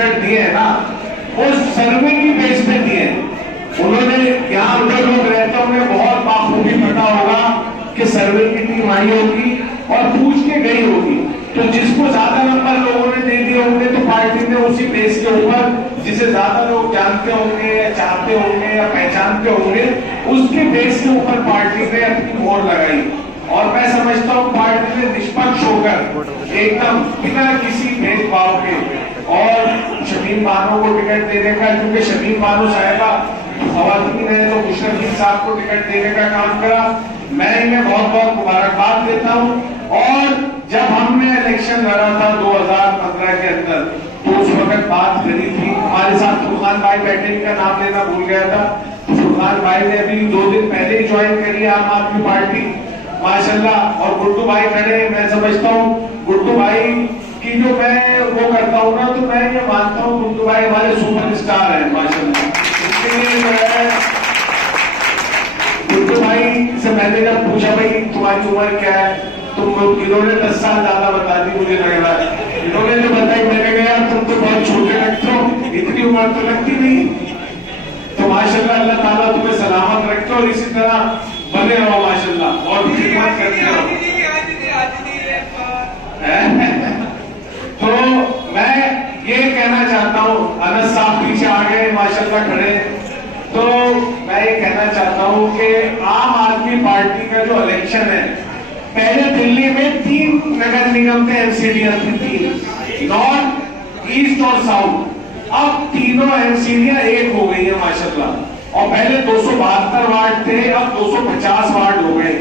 Ticket दिए है ना, वो सर्वे की बेस पे दिए हैं। उन्होंने यहाँ जो लोग रहते हैं उन्हें बहुत बाखूबी पता होगा कि सर्वे की टीम आई होगी और पूछ के गई होगी, तो जिसको ज्यादा नंबर लोगों ने दे दिए होंगे तो पार्टी ने उसी बेस के ऊपर, जिसे ज्यादा लोग जानते होंगे या चाहते होंगे या पहचानते होंगे, उसके बेस के ऊपर पार्टी ने अपनी मोहर लगाई। और मैं समझता हूँ पार्टी ने निष्पक्ष होकर एकदम बिना किसी भेदभाव के और शमीम बानो को टिकट देने का, क्योंकि शमीम बानो साहिबा खवातीन है तो मुशर्रफ साहब को टिकट देने का काम करा। मैं इन्हें बहुत बहुत मुबारकबाद देता हूँ। और जब हमने इलेक्शन लड़ा था 2015 के अंदर, तो उस वक्त बात करी थी, हमारे साथ फुरकान भाई बैठे, इनका नाम लेना भूल गया था। फुरकान भाई ने अभी 2 दिन पहले ही ज्वाइन करी आम आदमी पार्टी माशाल्लाह। और गुड्डू भाई खड़े, मैं समझता हूँ गुड्डू भाई की जो मैं वो करता हूँ ना, तो मैं ये मानता हूँ गुड्डू भाई हमारे सुपरस्टार हैं माशाल्लाह। इसके लिए जो है गुड्डू भाई से मैंने जब पूछा भाई तुम्हारी उम्र क्या है, तो इन्होंने 10 साल ज्यादा बता दी, मुझे लग रहा है। इन्होंने जो बताई मैंने कहा यार तुम तो बहुत छोटे लगते हो, इतनी उम्र तो लगती नहीं। तो माशाल्लाह अल्लाह ताला तुम्हें सलामत रखे और इसी तरह बने रहो माशाल्लाह और खिदमत करते रहो। तो मैं ये कहना चाहता हूँ, अनस साहब पीछे आ गए माशाल्लाह खड़े, तो मैं ये कहना चाहता हूँ कि आम आदमी पार्टी का जो इलेक्शन है, पहले दिल्ली में 3 नगर निगम थे, एमसीडियां थी 3, नॉर्थ, ईस्ट और साउथ। अब तीनों एमसीडियां एक हो गई है माशाल्लाह। और पहले 272 वार्ड थे, अब 250 वार्ड हो गए।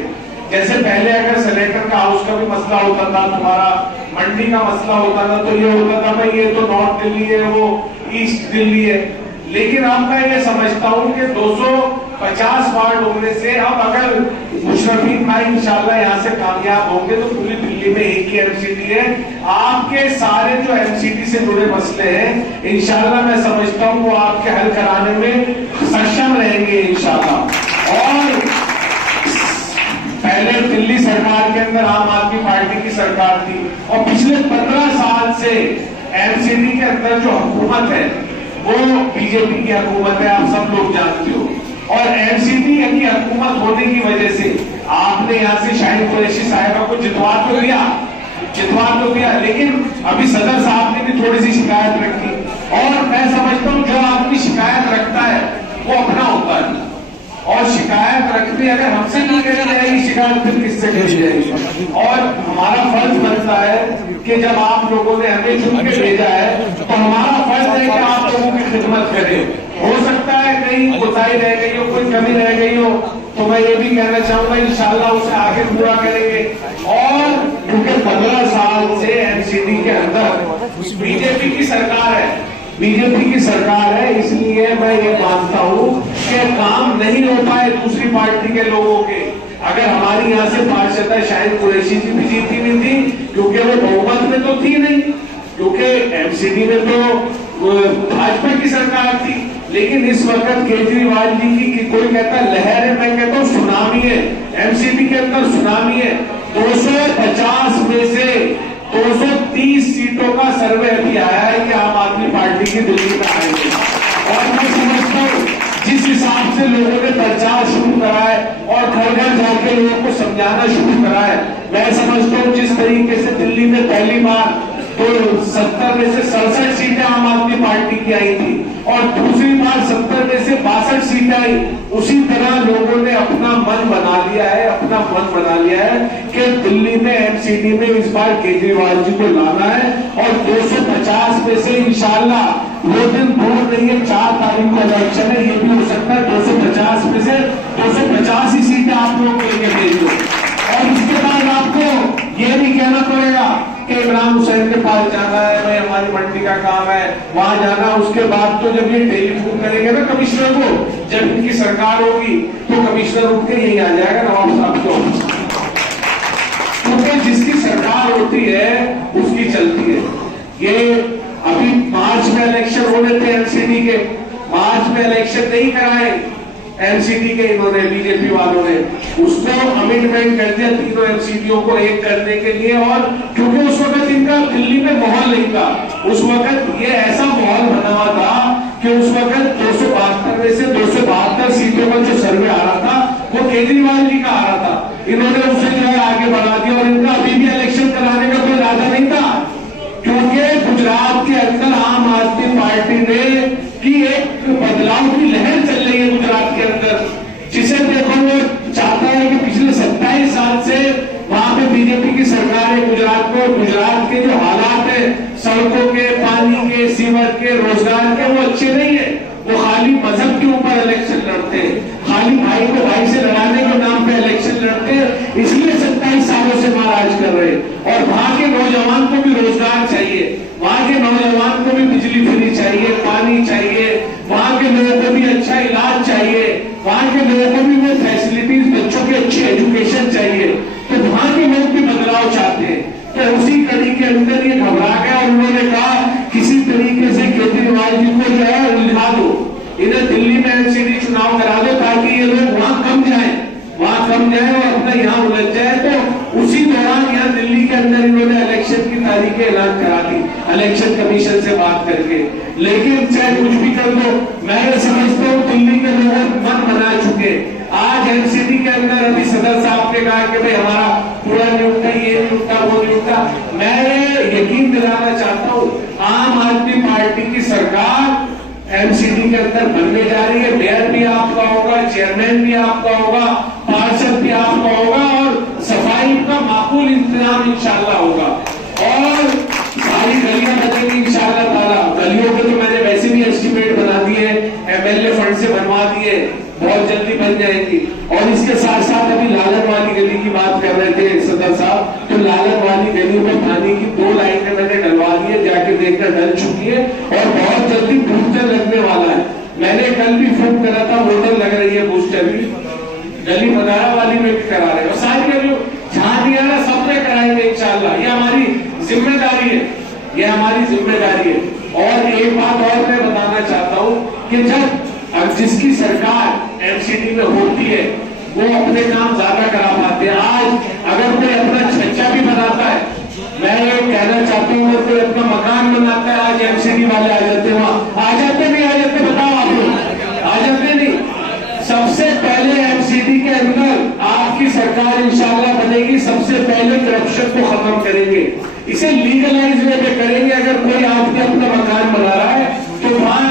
जैसे पहले अगर सेनेटर का हाउस का भी मसला होता था, तुम्हारा मंडी का मसला होता था, तो ये होता था भाई ये तो नॉर्थ दिल्ली है, वो ईस्ट दिल्ली है। लेकिन अब मैं ये समझता हूँ कि 250 वार्ड होने से अब अगर मुशर्रफीन भाई इंशाल्लाह यहाँ से कामयाब होंगे तो पूरी दिल्ली में एक ही एमसीडी है। आपके सारे जो एमसीडी से जुड़े मसले हैं इंशाल्लाह मैं समझता हूँ वो आपके हल कराने में सक्षम रहेंगे इंशाल्लाह। और पहले दिल्ली सरकार के अंदर आम आदमी पार्टी की सरकार थी और पिछले 15 साल से एमसीडी के अंदर जो हुकूमत है वो बीजेपी की हुकूमत है, आप सब लोग जानते हो। और एमसीडी की हुकूमत होने की वजह से आपने यहाँ से शाहिद कुरैशी साहिबा को जितवा तो दिया, लेकिन अभी सदर साहब ने भी थोड़ी सी शिकायत रखी। और मैं समझता हूँ जो आदमी शिकायत रखता है वो अपना होता है, और शिकायत रखते अगर हमसे नहीं करी जाएगी शिकायत फिर किससे करी जाएगी। और हमारा फर्ज बनता है कि जब आप लोगों ने हमें चुन के भेजा है तो हमारा फर्ज है कि आप लोगों की खिदमत करें। हो सकता है कहीं कोताही रह गई हो, कोई कमी रह गई हो, तो मैं ये भी कहना चाहूंगा इंशाल्लाह उसे आगे पूरा करेंगे। और क्योंकि 15 साल से एमसीडी के अंदर बीजेपी की सरकार है, इसलिए मैं ये मानता हूँ कि काम नहीं हो पाए दूसरी पार्टी के लोगों के। अगर हमारी यहाँ से पार्षद शाहिद कुरैशी जी भी जीती नहीं थी, क्योंकि वो बहुमत में तो थी नहीं, क्योंकि एमसीडी में तो भाजपा की सरकार थी। लेकिन इस वक्त केजरीवाल जी की कोई कहता लहर है, मैं कहता हूँ सुनामी है, एमसीडी के अंदर सुनामी है। 250 में से 230 सीटों का सर्वे अभी आया है कि आम आदमी पार्टी की दिल्ली में आएगी। और मैं समझता हूँ जिस हिसाब से लोगों ने प्रचार शुरू करा है और घर घर जाकर लोगों को समझाना शुरू करा है, मैं समझता हूँ जिस तरीके से दिल्ली में पहली बार तो 70 में से 67 सीटें आम आदमी पार्टी की आई थी और दूसरी बार 70 में से 62 सीटें आई, उसी तरह लोगों ने अपना मन बना लिया है कि दिल्ली में एमसीडी में इस बार केजरीवाल जी को लाना है। और 250 में से इंशाल्लाह वो दिन दूर नहीं है, 4 तारीख को इलेक्शन है, ये भी हो सकता है 250 में से 250 ही सीटें आप लोग लेके भेज दो। और इसके बाद आपको ये भी कहना पड़ेगा कि इमरान हुसैन के पास जाना है, भाई हमारी मंडी का काम है वहां जाना। उसके बाद तो जब ये टेलीफोन करेंगे ना कमिश्नर को, जब इनकी सरकार होगी तो कमिश्नर उठ के यही आ जाएगा नवाब साहब को, क्योंकि जिसकी सरकार होती है उसकी चलती है। ये अभी मार्च में इलेक्शन होने थे एमसीडी के, मार्च में इलेक्शन नहीं कराए एमसीडी के इन्होंने, बीजेपी वालों ने उसको अमेंडमेंट कर दिया तीनों एमसीडीओ को एक करने के लिए। और क्योंकि उस वक्त इनका दिल्ली में माहौल नहीं था, उस वक्त ये ऐसा माहौल बना हुआ था कि उस वक्त 272 में से 272 सीटों का जो सर्वे आ रहा था वो केजरीवाल जी का आ रहा था। इन्होंने उसे जो है आगे बढ़ा दिया और इनका अभी भी इलेक्शन कराने का कोई इरादा नहीं था, क्योंकि गुजरात के अंदर आम आदमी पार्टी ने की एक बदलाव की लहर चल रही है गुजरात के अंदर, जिसे देखो वो चाहता है कि पिछले 27 साल से वहां पे बीजेपी की सरकार है गुजरात को, गुजरात के जो हालात है सड़कों के, पानी के, सीवर के, रोजगार के, वो अच्छे नहीं है। वो खाली मजहब के ऊपर इलेक्शन लड़ते हैं, खाली भाई को भाई से लड़ाने के नाम पे इलेक्शन लड़ते हैं, इसलिए 27 सालों से महाराज कर रहे हैं। और वहां के नौजवान को भी रोजगार चाहिए, वहां के नौजवान को भी बिजली फ्री चाहिए, पानी चाहिए, वहां के लोगों को भी अच्छा इलाज चाहिए, वहां के लोगों को भी वो फैसिलिटीज, बच्चों की अच्छी एजुकेशन चाहिए। तो वहां के लोग भी बदलाव चाहते हैं। तो उसी कड़ी के अंदर ये घबरा गया और उन्होंने कहा किसी तरीके से केजरीवाल जी को जो है उलझा दो, इन्हें दिल्ली में एमसीडी चुनाव करा दो ताकि ये लोग वहां कम जाए और अपना यहाँ उलझ जाए। तो उसी दौरान यहाँ दिल्ली के अंदर इन्होंने इलेक्शन की तारीखें ऐलान करा दी इलेक्शन कमीशन से बात करके। लेकिन चाहे कुछ भी कर लो, मैं ये समझता हूँ दिल्ली के लोग मन बना चुके। आज एमसीडी के अंदर अभी सदर साहब ने कहा कि भाई हमारा पूरा नियुक्ता, ये नियुक्ता, वो नियुक्ता। मैं यकीन दिलाना चाहता हूँ आम आदमी पार्टी की सरकार एमसीडी के अंदर बनने जा रही है। मेयर भी आपका होगा, चेयरमैन भी आपका होगा, पार्षद भी आपका होगा और सफाई का माकूल इंतजाम इंशाल्लाह होगा और सारी गलियां बनेंगी इंशाल्लाह ताला। गलियों के तो मैंने वैसे भी एस्टिमेट बना दिए, एमएलए फंड से बनवा दिए, बहुत जल्दी बन जाएंगी। और इसके साथ साथ अभी लालन वाली गली की बात कर रहे थे सदर साहब, तो लालन वाली गली में पानी की 2 लाइनें मैंने डलवा दी है, जाके देखकर डल चुकी है और बहुत जल्दी बूस्टर लगने वाला है। मैंने कल भी फोन करा था, मोटर लग रही है बूस्टर भी, गली मदारा वाली में भी करा रहे हैं और सारी गलियों जहां नहीं आ रहा सब में कराएंगे इंशाल्लाह। ये हमारी जिम्मेदारी है, ये हमारी जिम्मेदारी है। और एक बात और मैं बताना चाहता हूँ कि जब जिसकी सरकार एमसीडी में होती है वो अपने काम ज्यादा करा पाते हैं। आज अगर कोई अपना छज्जा भी बनाता है, मैं ये कहना चाहता हूँ अगर कोई अपना मकान बनाता है, आज एमसीडी वाले आ जाते हैं, वहां आ जाते नहीं, आ जाते बताओ आप लोग, आ जाते नहीं। सबसे पहले एमसीडी के अंदर आपकी सरकार इंशाल्लाह बनेगी, सबसे पहले करप्शन को खत्म करेंगे, इसे लीगलाइज वे में करेंगे। अगर कोई आदमी अपना मकान बना रहा है तो वहां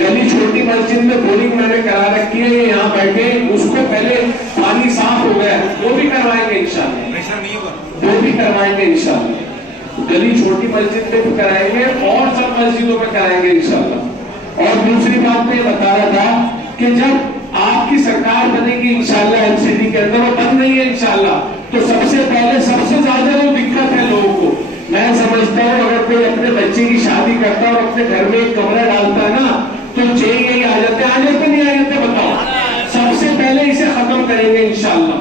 गली छोटी मस्जिद में बोरिंग मैंने करा रखी है, यहाँ बैठे उसको पहले पानी साफ हो गया, वो भी करवाएंगे इंशाल्लाह, वो भी करवाएंगे इंशाल्लाह। गली छोटी मस्जिद में भी कराएंगे और सब मस्जिदों में कराएंगे इंशाल्लाह। और दूसरी बात मैं बता रहा था कि जब आपकी सरकार बनेगी इंशाल्लाह एमसीडी के अंदर, वो बन रही है इंशाल्लाह, तो सबसे पहले सबसे ज्यादा वो दिक्कत है लोगों को। मैं समझता हूँ अगर कोई अपने बच्चे की शादी करता है और अपने घर में एक कमरा डालता है ना, तो चाहिए आ जाते नहीं आ जाते बताओ। सबसे पहले इसे खत्म करेंगे इंशाल्लाह।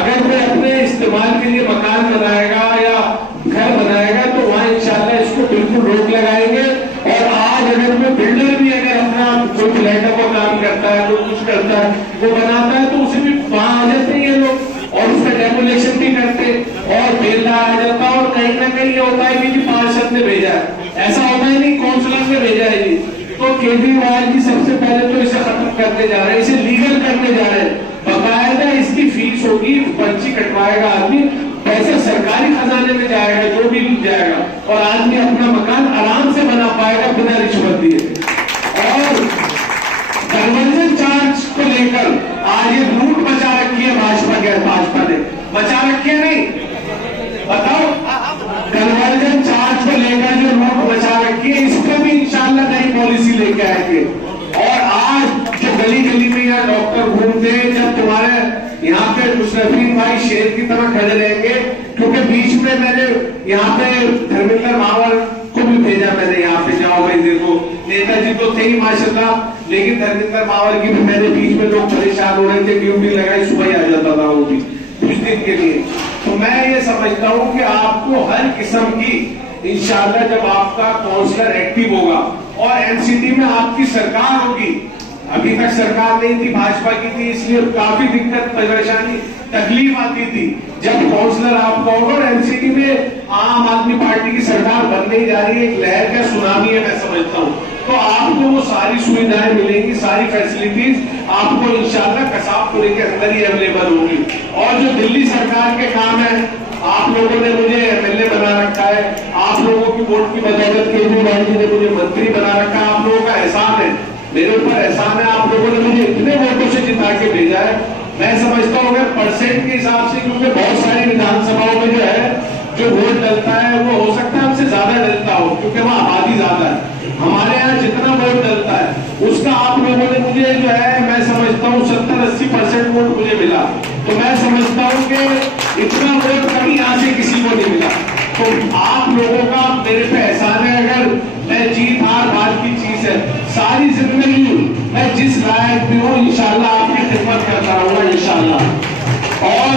अगर कोई अपने इस्तेमाल के लिए मकान बनाएगा या घर बनाएगा तो वहां इंशाल्लाह इसको बिल्कुल रोक लगाएंगे। और आज अगर कोई बिल्डर भी अगर अपना कोई फ्लैटों को काम करता है, कोई कुछ करता है, वो बनाता है, तो उसे भी वहां आ जाते हैं ये लोग और उसका डेमोलेशन भी करते और बेलदार आ जाता। और कहीं ना कहीं ये होता है कि पार्षद ने भेजा है, ऐसा होता है नहीं काउंसिलर ने भेजा है जी। तो केजरीवाल जी सबसे पहले तो इसे खत्म करने जा रहे हैं, इसे लीगल करने जा रहे हैं। बकायदा इसकी फीस होगी, पर्ची कटवाएगा आदमी, पैसे सरकारी खजाने में जाएगा, जो भी जाएगा, और आदमी अपना मकान आराम से बना पाएगा बिना रिश्वत दिए। और कन्वर्जन चार्ज को लेकर आज ये लूट बचा रखी है भाजपा ने बचा रखी है नहीं, बताओ। कन्वर्जन चार्ज को लेकर जो लूट बचा रखी है, इस पर भी इंशाल्लाह नई पॉलिसी लेके आएंगे। और आज जो गली गली में यहाँ डॉक्टर घूमते हैं, जब तुम्हारे यहाँ पे मुशर्रफीन भाई शेर की तरह खड़े रहेंगे, क्योंकि बीच में मैंने यहाँ पे धर्मेंद्र मावर को भी भेजा, मैंने यहाँ पे जाओ भाई देखो, नेताजी तो थे ही माशाल्लाह, लेकिन धर्मेंद्र मावर की भी मैंने बीच में लोग परेशान हो रहे थे, ड्यूटी लगाई, सुबह ही आ जाता था वो भी कुछ दिन के लिए। तो मैं ये समझता हूँ कि आपको हर किस्म की इंशाल्लाह जब आपका काउंसलर एक्टिव होगा और एमसीडी में आपकी सरकार होगी, अभी तक सरकार नहीं थी, भाजपा की थी, इसलिए काफी दिक्कत परेशानी तकलीफ आती थी जब काउंसलर आपको होगा और एमसीडी में आम आदमी पार्टी की सरकार बनने ही जा रही है, एक लहर का सुनामी है मैं समझता हूँ। तो आपको वो सारी सुविधाएं मिलेंगी, सारी फैसिलिटीज आपको इंशाल्लाह कसाबपुरी के अंदर ही अवेलेबल होगी। और जो दिल्ली सरकार के काम है, आप लोगों ने मुझे एमएलए बना रखा है, आप लोगों की वोट की बदौलत केजरीवाल जी ने मुझे मंत्री बना रखा है, आप लोगों का एहसान है, मेरे ऊपर एहसान है, आप लोगों ने मुझे इतने वोटों से जिता के भेजा है। मैं समझता हूँ अगर परसेंट के हिसाब से, क्योंकि बहुत सारी विधानसभाओं में जो है जो वोट डलता है वो हो सकता है हमसे ज्यादा डलता हो, क्योंकि वहाँ आबादी ज्यादा है। हमारे यहाँ जितना वोट डलता है उसका आप लोगों ने मुझे जो है मैं समझता हूँ 70-80% वोट मुझे मिला। तो मैं समझता हूँ कि इतना वोट कभी यहाँ से किसी को नहीं मिला। तो आप लोगों का मेरे पे एहसान है। अगर मैं जीत हार बात की चीज है, सारी जिंदगी मैं जिस लायक भी हूँ इंशाल्लाह आपकी खिदमत करता रहूंगा इंशाल्लाह। और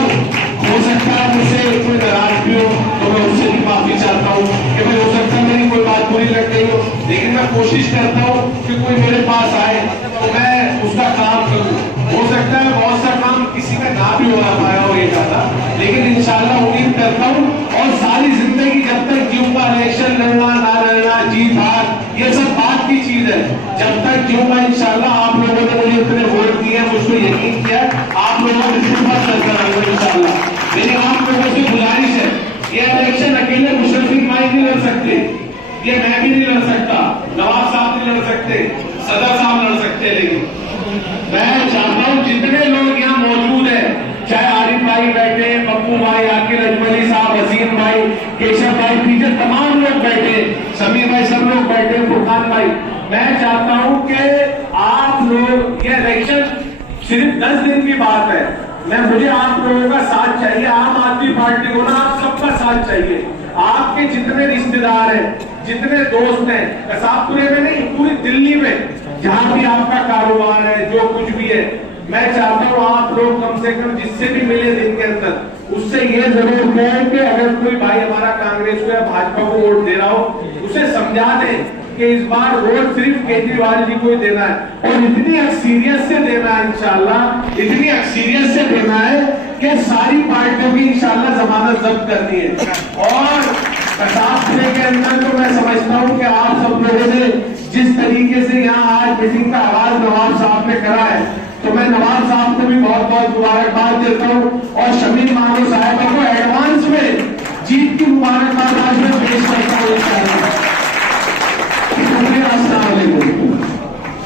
हो सकता है मुझसे कोई नाराज भी हो तो मैं उससे भी माफी चाहता हूँ कि भाई हो सकता है मेरी कोई बात बुरी लग गई हो, लेकिन मैं कोशिश करता हूँ कि कोई मेरे पास आए तो मैं उसका काम करूँ। हो सकता है बहुत सा काम किसी का ना भी हो पाया हो ये ज्यादा, लेकिन इंशाल्लाह उम्मीद करता हूँ। और सारी जिंदगी जब तक जीऊंगा, इलेक्शन लड़ना ना लड़ना, जीत हार ये सब बात की चीज है, जब तक जीऊंगा इंशाल्लाह। आप लोगों ने मुझे इतने वोट दिए, मुझको यकीन किया, आप लोगों ने खिदमत करता रहूंगा इंशाल्लाह। मेरी आप लोगों से गुजारिश है, ये इलेक्शन अकेले मुशर्रफ भाई नहीं लड़ सकते, ये मैं भी नहीं लड़ सकता, नवाब साहब नहीं लड़ सकते, सदर साहब लड़ सकते, लेकिन मैं चाहता हूँ जितने लोग यहाँ मौजूद हैं, चाहे आरिफ भाई बैठे, पप्पू भाई, आकिल अजमली साहब, हसीन भाई, केशव भाई, पीछे तमाम लोग बैठे, समीर भाई, सब लोग बैठे, फुरकान भाई, मैं चाहता हूँ कि आप लोग, ये इलेक्शन सिर्फ 10 दिन की बात है, मुझे आप लोगों का साथ चाहिए। आम आदमी पार्टी को ना आप सबका साथ चाहिए। आपके जितने रिश्तेदार हैं, जितने दोस्त हैं, कसाबपुरे में नहीं पूरी दिल्ली में जहां भी आपका कारोबार है, जो कुछ भी है, मैं चाहता हूँ आप लोग कम से कम जिससे भी मिले दिन के अंदर उससे ये जरूर कहें कि अगर कोई भाई हमारा कांग्रेस को या भाजपा को वोट दे रहा हो, उसे समझा दें कि इस बार वोट सिर्फ केजरीवाल जी को ही देना है और इतनी अक्सीरियत से देना है इंशाल्लाह, इतनी अक्सीरियत से देना है कि सारी पार्टियों की इंशाल्लाह जमानत जब्त करनी है। और कसाबपुरे के अंदर तो मैं समझता हूँ कि आप सब लोगों ने जिस तरीके से यहाँ आज मीटिंग का आगाज नवाब साहब ने करा है, तो मैं नवाब साहब को भी बहुत बहुत मुबारकबाद देता हूँ और शमीम मानो साहब को एडवांस में जीत की मुबारकबाद आज मैं पेश करता हूँ।